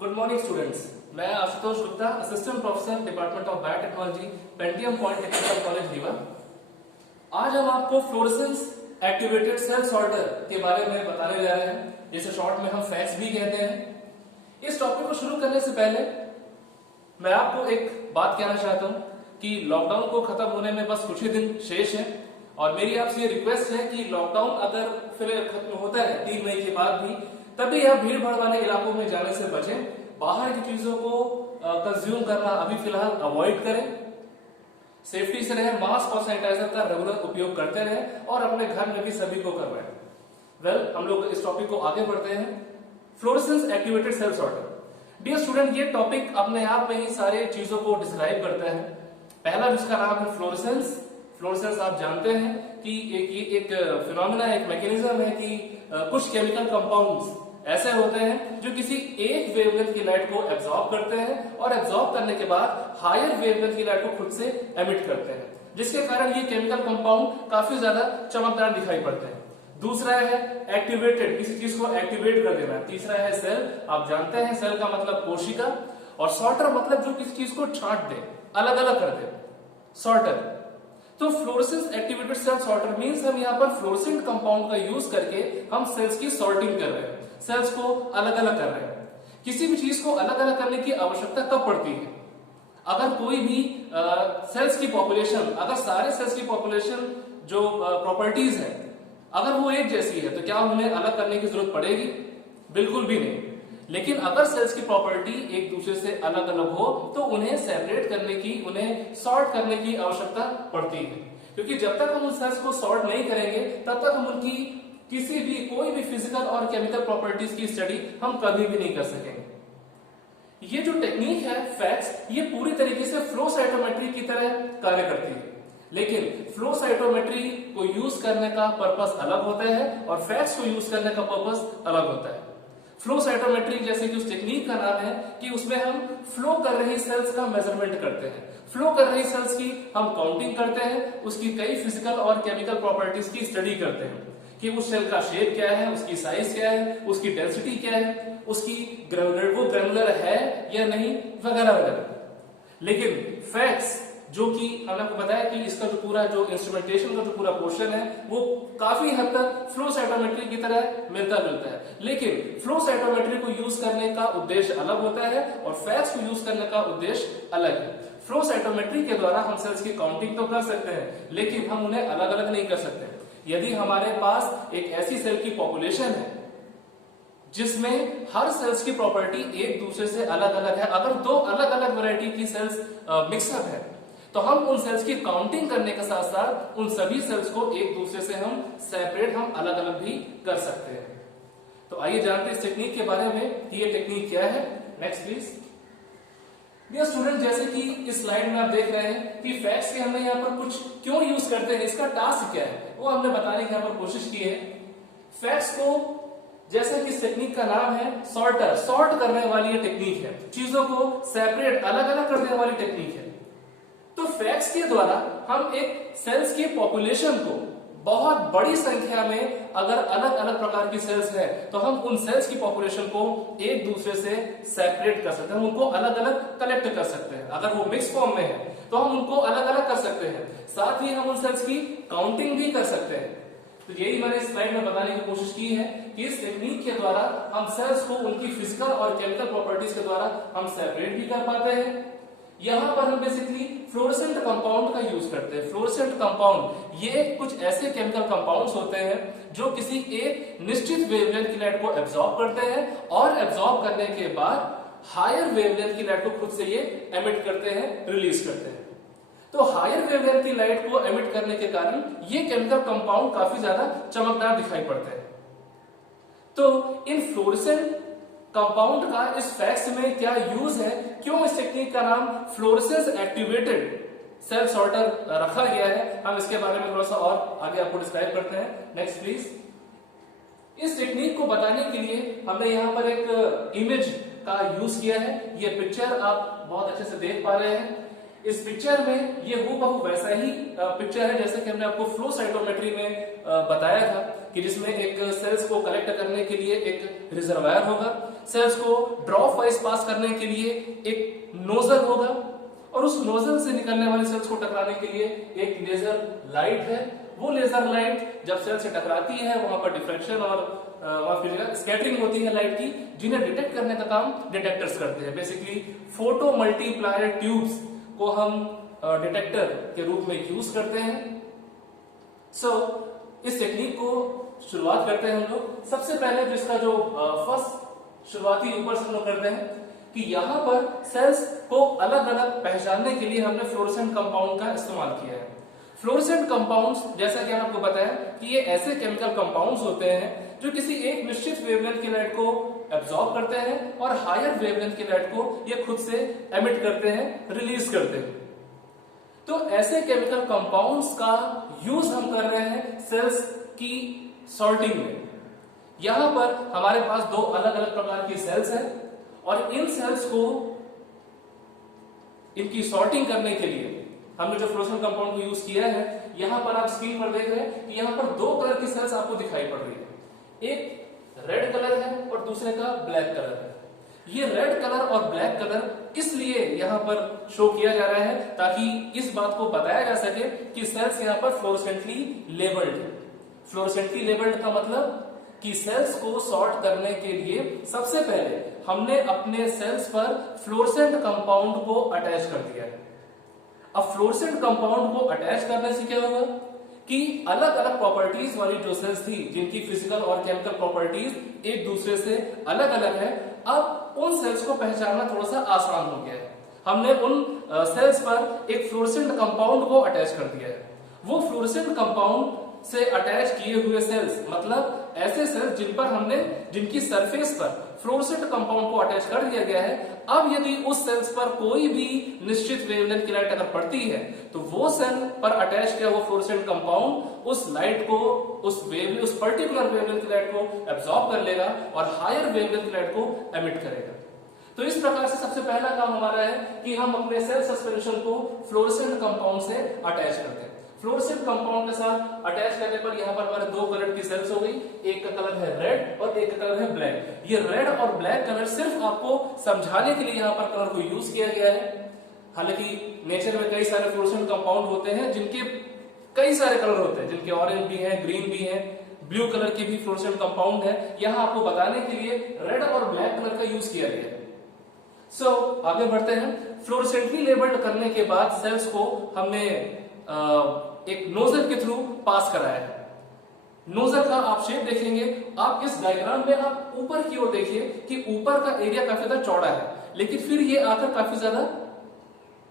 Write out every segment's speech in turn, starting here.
Good morning students. मैं Ashutosh Gupta, assistant professor, department of biotechnology, Pentium point technical college Rewa. आज हम आपको फ्लोरेसेंस एक्टिवेटेड सेल सॉर्टर के बारे में बताने जा रहे हैं, जिसे शॉर्ट में हम फैक्स भी कहते हैं। इस टॉपिक को शुरू करने से पहले मैं आपको एक बात कहना चाहता हूं कि लॉकडाउन को खत्म होने में बस कुछ ही दिन शेष है और मेरी आपसे ये रिक्वेस्ट है कि लॉकडाउन अगर फिर खत्म होता है 3 मई के बाद भी, तभी आप भीड़ भाड़ वाले इलाकों में जाने से बचें। बाहर की चीजों को कंज्यूम करना अभी फिलहाल अवॉइड करें। सेफ्टी से रहें, मास्क और सैनिटाइजर का रेगुलर उपयोग करते रहें और अपने घर में भी सभी को करवाएं। वेल, हम लोग इस टॉपिक को आगे बढ़ते हैं। Fluorescence activated cell sorter. Dear student, ये टॉपिक अपने आप में ही सारे चीजों को डिस्क्राइब करता है। पहला जिसका नाम है फ्लोरेसेंस। फ्लोरेसेंस आप जानते हैं कि एक फिनोमेना, एक मैकेनिज्म है कि कुछ केमिकल कंपाउंड्स ऐसे होते हैं जो किसी एक वेवलेंथ की लाइट को एब्जॉर्ब करते हैं और एब्जॉर्ब करने के बाद हायर वेवलेंथ की लाइट को खुद से एमिट करते हैं, जिसके कारण ये केमिकल कंपाउंड काफी ज्यादा चमकदार दिखाई पड़ते हैं। दूसरा है एक्टिवेटेड, किसी चीज को एक्टिवेट कर देना। तीसरा है सेल। आप जानते हैं सेल का मतलब कोशिका, और सॉर्टर मतलब जो किसी चीज को छांट दे, अलग अलग कर दे, सॉर्टर। तो fluorescence activated cell sorter means हम यहाँ पर फ्लोरेसेंट कंपाउंड का यूज करके हम सेल्स की सॉर्टिंग कर रहे हैं, सेल्स को अलग अलग कर रहे हैं। किसी भी चीज को अलग अलग करने की आवश्यकता कब पड़ती है? अगर कोई भी सेल्स की पॉपुलेशन, अगर सारे सेल्स की पॉपुलेशन जो प्रॉपर्टीज है अगर वो एक जैसी है तो क्या उन्हें अलग करने की जरूरत पड़ेगी? बिल्कुल भी नहीं। लेकिन अगर सेल्स की प्रॉपर्टी एक दूसरे से अलग अलग हो तो उन्हें सेपरेट करने की, उन्हें सॉर्ट करने की आवश्यकता पड़ती है, क्योंकि जब तक हम उन सेल्स को सॉर्ट नहीं करेंगे तब तक हम उनकी किसी भी, कोई भी फिजिकल और केमिकल प्रॉपर्टीज की स्टडी हम कभी भी नहीं कर सकेंगे। ये जो टेक्निक है फैक्स, ये पूरी तरीके से फ्लो साइटोमेट्री की तरह कार्य करती है, लेकिन फ्लो साइटोमेट्री को यूज करने का पर्पस अलग होता है और फैक्स को यूज करने का पर्पस अलग होता है। फ्लो साइटोमेट्री जैसे कि उस टेक्निक का नाम है कि उसमें हम फ्लो कर रही सेल्स का मेजरमेंट करते हैं, फ्लो कर रही सेल्स की हम काउंटिंग करते हैं, उसकी कई फिजिकल और केमिकल प्रॉपर्टीज की स्टडी करते हैं कि उस सेल का शेप क्या है, उसकी साइज क्या है, उसकी डेंसिटी क्या है, उसकी ग्रेनुलर है या नहीं, वगैरह वगैरह। लेकिन फैक्स, जो कि हमने आपको बताया कि इसका जो पूरा जो इंस्ट्रूमेंटेशन का जो पूरा पोर्शन है वो काफी हद तक फ्लो साइटोमेट्री की तरह मिलता जुलता है, लेकिन फ्लो साइटोमेट्री को यूज करने का उद्देश्य अलग होता है और फैक्स को यूज करने का उद्देश्य अलग है। फ्लो साइटोमेट्री के द्वारा हम सेल्स की काउंटिंग तो कर सकते हैं, लेकिन हम उन्हें अलग अलग नहीं कर सकते। यदि हमारे पास एक ऐसी सेल की पॉपुलेशन है जिसमें हर सेल्स की प्रॉपर्टी एक दूसरे से अलग अलग है, अगर दो अलग अलग वैरायटी की सेल्स मिक्सअप है, तो हम उन सेल्स की काउंटिंग करने के साथ साथ उन सभी सेल्स को एक दूसरे से हम सेपरेट, हम अलग अलग भी कर सकते हैं। तो आइए जानते हैं इस टेक्निक के बारे में कि ये टेक्निक क्या है। Next please. डियर स्टूडेंट, जैसे कि इस स्लाइड में आप देख रहे हैं कि फैक्स के हमने यहाँ पर कुछ क्यों यूज करते हैं, इसका टास्क क्या है, वो हमने बताने की यहाँ पर कोशिश की है। फैक्स को, जैसे कि इस टेक्निक का नाम है सॉर्टर, सॉर्ट करने वाली ये टेक्निक है, चीजों को सेपरेट, अलग अलग करने वाली टेक्निक है। तो फैक्स के द्वारा हम एक सेल्स की पॉपुलेशन को, बहुत बड़ी संख्या में अगर अलग अलग प्रकार की सेल्स है तो हम उन सेल्स की पॉपुलेशन को एक दूसरे से सेपरेट कर सकते हैं, उनको अलग अलग कलेक्ट कर सकते हैं। अगर वो मिक्स फॉर्म में है तो हम उनको अलग अलग कर सकते हैं, साथ ही हम उन सेल्स की काउंटिंग भी कर सकते हैं। तो यही मैंने इस स्लाइड में बताने की कोशिश की है कि इस टेक्निक के द्वारा हम सेल्स को उनकी फिजिकल और केमिकल प्रॉपर्टीज के द्वारा हम सेपरेट भी कर पाते हैं। यहां पर हम बेसिकली फ्लोरेसेंट कंपाउंड का यूज करते हैं। फ्लोरेसेंट कंपाउंड ये कुछ ऐसे केमिकल कंपाउंड्स होते हैं जो किसी एक निश्चित वेवलेंथ की लाइट को एब्जॉर्ब करते हैं और एब्जॉर्ब करने के बाद हायर वेवलेंथ की लाइट को खुद से ये एमिट करते हैं, रिलीज करते हैं। तो हायर वेवलेंथ की लाइट को एमिट करने के कारण ये केमिकल कंपाउंड काफी ज्यादा चमकदार दिखाई पड़ते हैं। तो इन फ्लोरेसेंट कंपाउंड का इस फैक्स में क्या यूज है, क्यों इस टेक्निक का नाम फ्लोरेसेंस एक्टिवेटेड सेल सॉर्टर रखा गया है, हम इसके बारे में थोड़ा सा और आगे आपको डिस्क्राइब करते हैं। Next please. इस टेक्निक को बताने के लिए हमने यहाँ पर एक इमेज का यूज किया है। ये पिक्चर आप बहुत अच्छे से देख पा रहे हैं। इस पिक्चर में ये हूबहू वैसा ही पिक्चर है जैसे कि हमने आपको फ्लो साइटोमेट्री में बताया था कि जिसमें एक सेल्स को कलेक्ट करने के लिए एक रिजर्वायर होगा, सेल्स को ड्रॉप वाइज पास करने के लिए एक नोजल होगा और उस नोजल से निकलने वाली सेल्स को टकराने के लिए एक लेजर लाइट है। वो लेजर लाइट जब सेल से टकराती है वहां पर डिफ्रैक्शन और स्कैटरिंग होती है लाइट की, जिन्हें डिटेक्ट करने का काम डिटेक्टर्स करते हैं। बेसिकली फोटो मल्टीप्लायर ट्यूब्स को हम डिटेक्टर के रूप में यूज करते हैं। इस टेक्निक को शुरुआत करते हैं हम लोग। सबसे पहले जिसका जो फर्स्ट शुरुआती ऊपर से हम लोग करते हैं कि यहाँ पर सेल्स को अलग अलग पहचानने के लिए हमने फ्लोरोसेंट कंपाउंड का इस्तेमाल किया है। फ्लोरोसेंट कंपाउंड्स, जैसा कि आपको बताया कि ये ऐसे केमिकल कंपाउंड्स होते हैं जो किसी एक निश्चित वेवलेंथ की लाइट को एब्जॉर्ब करते हैं और हायर वेवलेंथ की लाइट को ये खुद से एमिट करते हैं, रिलीज करते हैं। तो ऐसे केमिकल कंपाउंड्स का यूज हम कर रहे हैं सेल्स की सॉर्टिंग में। यहां पर हमारे पास दो अलग अलग प्रकार की सेल्स हैं और इन सेल्स को इनकी सॉर्टिंग करने के लिए हमने जो फ्लोरोसेंट कंपाउंड को यूज किया है, यहां पर आप स्क्रीन पर देख रहे हैं कि यहां पर दो कलर की सेल्स आपको दिखाई पड़ रही है। एक रेड कलर है और दूसरे का ब्लैक कलर है। ये रेड कलर और ब्लैक कलर इसलिए यहां पर शो किया जा रहा है ताकि इस बात को बताया जा सके कि सेल्स यहां पर फ्लोरोसेंटली लेबल्ड है। फ्लोरोसेंटली लेबल्ड का मतलब कि सेल्स को सॉर्ट करने के लिए सबसे पहले हमने अपने सेल्स पर फ्लोरोसेंट कंपाउंड को अटैच कर दिया है। अब फ्लोरोसेंट कंपाउंड को अटैच करने से क्या होगा कि अलग अलग प्रॉपर्टीज वाली जो सेल्स थी, जिनकी फिजिकल और केमिकल प्रॉपर्टीज एक दूसरे से अलग अलग है, अब उन सेल्स को पहचानना थोड़ा सा आसान हो गया है। हमने उन सेल्स पर एक फ्लोरोसेंट कंपाउंड को अटैच कर दिया है। वो फ्लोरोसेंट कंपाउंड से अटैच किए हुए सेल्स मतलब ऐसे सेल्स जिनकी सरफेस पर फ्लोरोसेंट कंपाउंड को अटैच कर दिया गया है। अब यदि उस सेल्स पर कोई भी निश्चित वेवलेंथ की लाइट अगर पड़ती है तो वो सेल पर अटैच किया हुआ फ्लोरोसेंट कंपाउंड उस लाइट को उस पर्टिकुलर वेवलेंथ की लाइट को एब्जॉर्ब कर लेगा और हायर वेवलेंथ की लाइट को एमिट करेगा। तो इस प्रकार से सबसे पहला काम हमारा है कि हम अपने सेल सस्पेंशन को फ्लोरोसेंट कंपाउंड से अटैच करते हैं। फ्लोरोसेंट कंपाउंड के साथ अटैच करने पर यहाँ पर हमारे दो कलर की सेल्स हो गई, एक का कलर है रेड और एक का कलर है ब्लैक। ये रेड और ब्लैक कलर सिर्फ आपको समझाने के लिए यहाँ पर कलर को यूज किया गया है। हालांकि नेचर में कई सारे फ्लोरोसेंट कंपाउंड होते हैं जिनके कई सारे कलर होते हैं, जिनके ऑरेंज भी है, ग्रीन भी है, ब्लू कलर के भी फ्लोरोसेंट कंपाउंड है। यहाँ आपको बताने के लिए रेड और ब्लैक कलर का यूज किया गया है। आगे बढ़ते हैं। फ्लोरोसेंटली लेबल्ड करने के बाद सेल्स को हमने एक नोजल के थ्रू पास कराया है। नोजल का आप शेप देखेंगे, आप इस डायग्राम में आप ऊपर की ओर देखिए कि ऊपर का एरिया काफी ज्यादा चौड़ा है, लेकिन फिर ये आकर काफी ज्यादा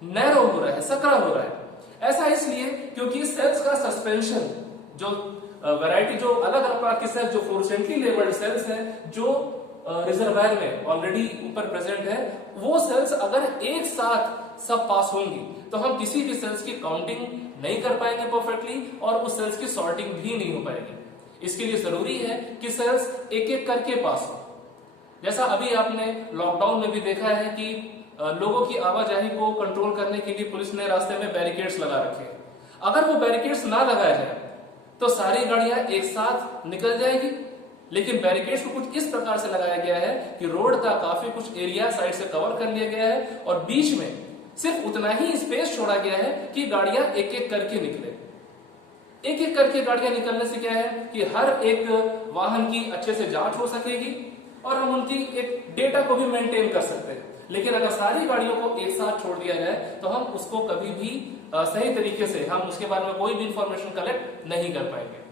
नैरो हो रहा है, सकरा हो रहा है। ऐसा इसलिए क्योंकि सेल्स का सस्पेंशन जो वैरायटी जो अलग अलग प्रकार की सेल्स जो फ्लोरोसेंटली लेबल्ड सेल्स हैं जो रिजर्वायर में ऑलरेडी ऊपर प्रेजेंट है, वो सेल्स अगर एक साथ सब पास होंगी तो हम किसी भी सेल्स की काउंटिंग नहीं कर पाएंगे परफेक्टली और उस सेल्स की सॉर्टिंग भी नहीं हो पाएगी। इसके लिए जरूरी है कि सेल्स एक एक करके पास हो। जैसा अभी आपने लॉकडाउन में भी देखा है कि लोगों की आवाजाही को कंट्रोल करने के लिए पुलिस ने रास्ते में बैरिकेड्स लगा रखे हैं। अगर वो बैरिकेड्स ना लगाया जाए तो सारी गाड़ियां एक साथ निकल जाएगी, लेकिन बैरिकेड्स को कुछ इस प्रकार से लगाया गया है कि रोड का काफी कुछ एरिया साइड से कवर कर लिया गया है और बीच में सिर्फ उतना ही स्पेस छोड़ा गया है कि गाड़ियां एक एक करके निकले। एक एक करके गाड़ियां निकलने से क्या है कि हर एक वाहन की अच्छे से जांच हो सकेगी और हम उनकी एक डेटा को भी मेंटेन कर सकते हैं। लेकिन अगर सारी गाड़ियों को एक साथ छोड़ दिया जाए तो हम उसको कभी भी सही तरीके से हम उसके बारे में कोई भी इंफॉर्मेशन कलेक्ट नहीं कर पाएंगे।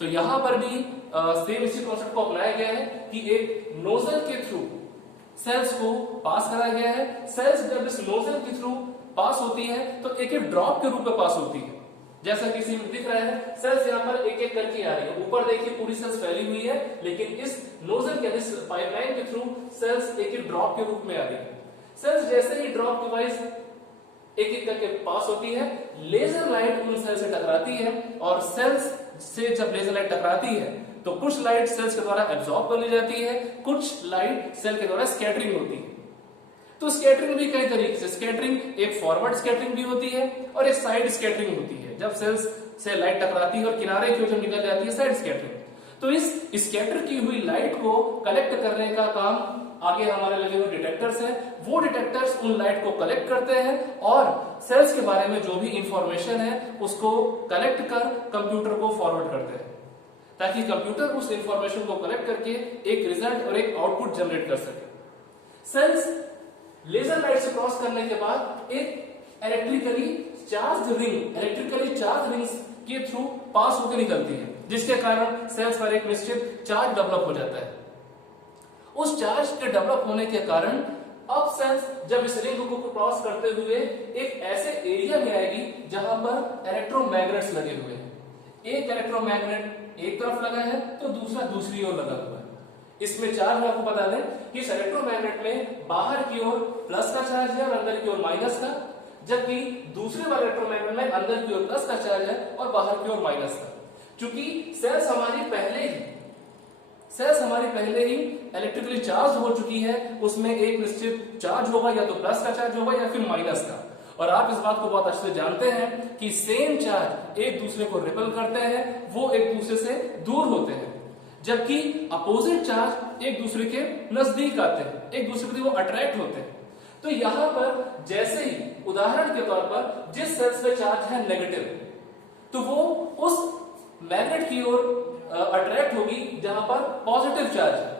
तो यहां पर भी सेम इसी कॉन्सेप्ट को अपनाया गया है कि एक नोजल के थ्रू सेल्स को पास कराया गया है। सेल्स जब इस नोजल के थ्रू पास होती है तो एक एक ड्रॉप के रूप में पास होती है। जैसा कि सीन दिख रहा है, सेल्स यहाँ पर एक एक करके आ रही है। ऊपर देखिए पूरी सेल्स फैली हुई है, लेकिन इस नोजल के इस पाइपलाइन के थ्रू सेल्स एक एक ड्रॉप के रूप में आ रही है। सेल्स जैसे ही ड्रॉप के वाइज एक एक करके पास होती है, लेजर लाइट उन सेल से टकराती है और सेल्स से जब लेजर लाइट टकराती है तो कुछ लाइट सेल्स के द्वारा एब्जॉर्ब कर ली जाती है, कुछ लाइट सेल के द्वारा स्कैटरिंग होती है। तो स्कैटरिंग भी कई तरीके से, स्कैटरिंग एक फॉरवर्ड स्कैटरिंग भी होती है और एक साइड स्कैटरिंग होती है। जब सेल्स से लाइट टकराती है और किनारे की ओर जब निकल जाती है साइड स्कैटरिंग। तो इस स्कैटर की हुई लाइट को कलेक्ट करने का काम आगे हमारे लगे हुए डिटेक्टर्स हैं, वो डिटेक्टर्स उन लाइट को कलेक्ट करते हैं और सेल्स के बारे में जो भी इंफॉर्मेशन है उसको कलेक्ट कर कंप्यूटर को फॉरवर्ड करते हैं, ताकि कंप्यूटर उस इंफॉर्मेशन को कलेक्ट करके एक रिजल्ट और एक आउटपुट जनरेट कर सके। सेल्स लेजर लाइट से क्रॉस करने के बाद एक इलेक्ट्रिकली चार्ज रिंग्स के थ्रू पास होकर निकलती है, जिसके कारण सेल्स पर एक निश्चित चार्ज डेवलप हो जाता है। उस चार्ज के डेवलप होने के कारण अब सेल्स जब इस रिंग को क्रॉस करते हुए एक ऐसे एरिया में आएगी जहां पर इलेक्ट्रोमैग्नेट्स लगे हुए हैं। एक इलेक्ट्रोमैग्नेट एक तरफ लगा है तो दूसरा दूसरी ओर लगा हुआ है। इसमें चार्ज आपको बता दें कि इस इलेक्ट्रोमैग्नेट में बाहर की ओर प्लस का चार्ज है और अंदर की ओर माइनस का, जबकि दूसरे वाले इलेक्ट्रोमैग्नेट में अंदर की ओर प्लस का चार्ज है और बाहर की ओर माइनस का। क्योंकि सेल्स हमारी पहले ही इलेक्ट्रिकली चार्ज हो चुकी है, उसमें एक निश्चित चार्ज होगा, या तो प्लस का चार्ज होगा या फिर माइनस का। और आप इस बात को बहुत अच्छे से जानते हैं कि सेम चार्ज एक दूसरे को रिपेल करते हैं, वो एक दूसरे से दूर होते हैं, जबकि अपोजिट चार्ज एक दूसरे के नजदीक आते हैं, एक दूसरे के लिए वो अट्रैक्ट होते हैं। तो यहां पर जैसे ही उदाहरण के तौर पर जिस सेल्स में चार्ज है नेगेटिव, तो वो उस मैग्नेट की ओर अट्रैक्ट होगी जहां पर पॉजिटिव चार्ज है।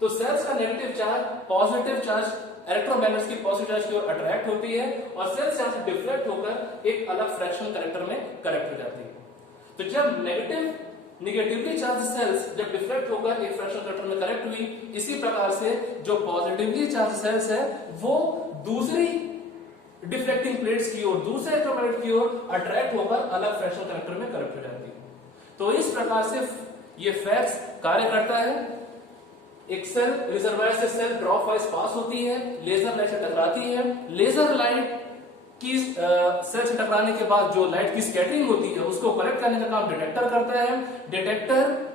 तो सेल्स का negative charge positive charge electromagnets की पॉजिटिव चार्ज की ओर अट्रैक्ट होती है और सेल्स यहां से डिफ्लेक्ट होकर एक अलग फ्रैक्शनल कैरेक्टर में करेक्ट हो जाती है। तो जब नेगेटिवली चार्ज सेल्स जब डिफ्लेक्ट होकर एक फ्रैक्शनल कैरेक्टर में करेक्ट हुई, इसी प्रकार से जो पॉजिटिवली चार्ज सेल्स है वो दूसरी डिफ्लेक्टिंग प्लेट्स की ओर, दूसरे इलेक्ट्रोमैग्नेट की ओर अट्रैक्ट होकर अलग फ्रैक्शनल कैरेक्टर में करेक्ट हो जाती है। तो इस प्रकार से ये फैक्ट्स कार्य करता है। एक सेल रिजर्वायर से सेल ड्रॉप वाइज पास होती है, लेजर लाइट से टकराती है। लेजर लाइट की सेल से टकराने के बाद जो लाइट की स्कैटरिंग होती है उसको कलेक्ट करने का काम डिटेक्टर करता है। डिटेक्टर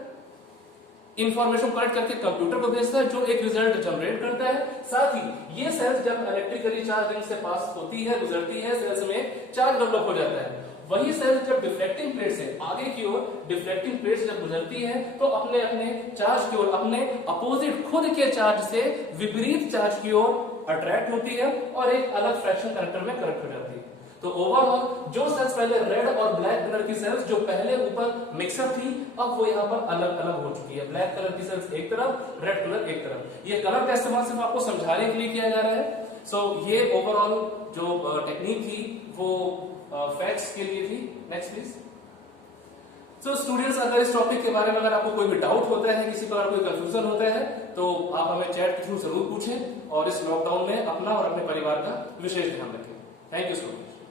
इंफॉर्मेशन कलेक्ट करके कंप्यूटर को भेजता है, जो एक रिजल्ट जनरेट करता है। साथ ही ये सेल्स जब इलेक्ट्रिकली चार्ज रिंग से पास होती है, गुजरती है, सेल्स में चार्ज डेवलप हो जाता है। वही सेल जब डिफ्लेक्टिंग प्लेट से आगे की ओर डिफ्लेक्टिंग प्लेट से जब गुजरती है तो अपने अपने चार्ज की ओर, अपने अपोजिट खुद के चार्ज से विपरीत चार्ज की ओर अट्रैक्ट होती है और एक अलग फ्रैक्शनल कैरेक्टर में करेक्ट हो जाती है। तो ओवरऑल जो सेल्स पहले रेड और ब्लैक कलर की सेल्स जो पहले ऊपर मिक्सअप थी, अब वो यहाँ पर अलग अलग हो चुकी है। ब्लैक कलर की सेल्स एक तरफ, रेड कलर एक तरफ। ये कलर का इस्तेमाल सिर्फ आपको समझाने के लिए किया जा रहा है। सो ये ओवरऑल जो टेक्निक थी वो फैक्ट्स के लिए थी। Next please. सो स्टूडेंट्स, अगर इस टॉपिक के बारे में अगर आपको कोई भी डाउट होता है, किसी प्रकार कोई कंफ्यूजन होता है, तो आप हमें चैट के थ्रू जरूर पूछें और इस लॉकडाउन में अपना और अपने परिवार का विशेष ध्यान रखें। Thank you so much.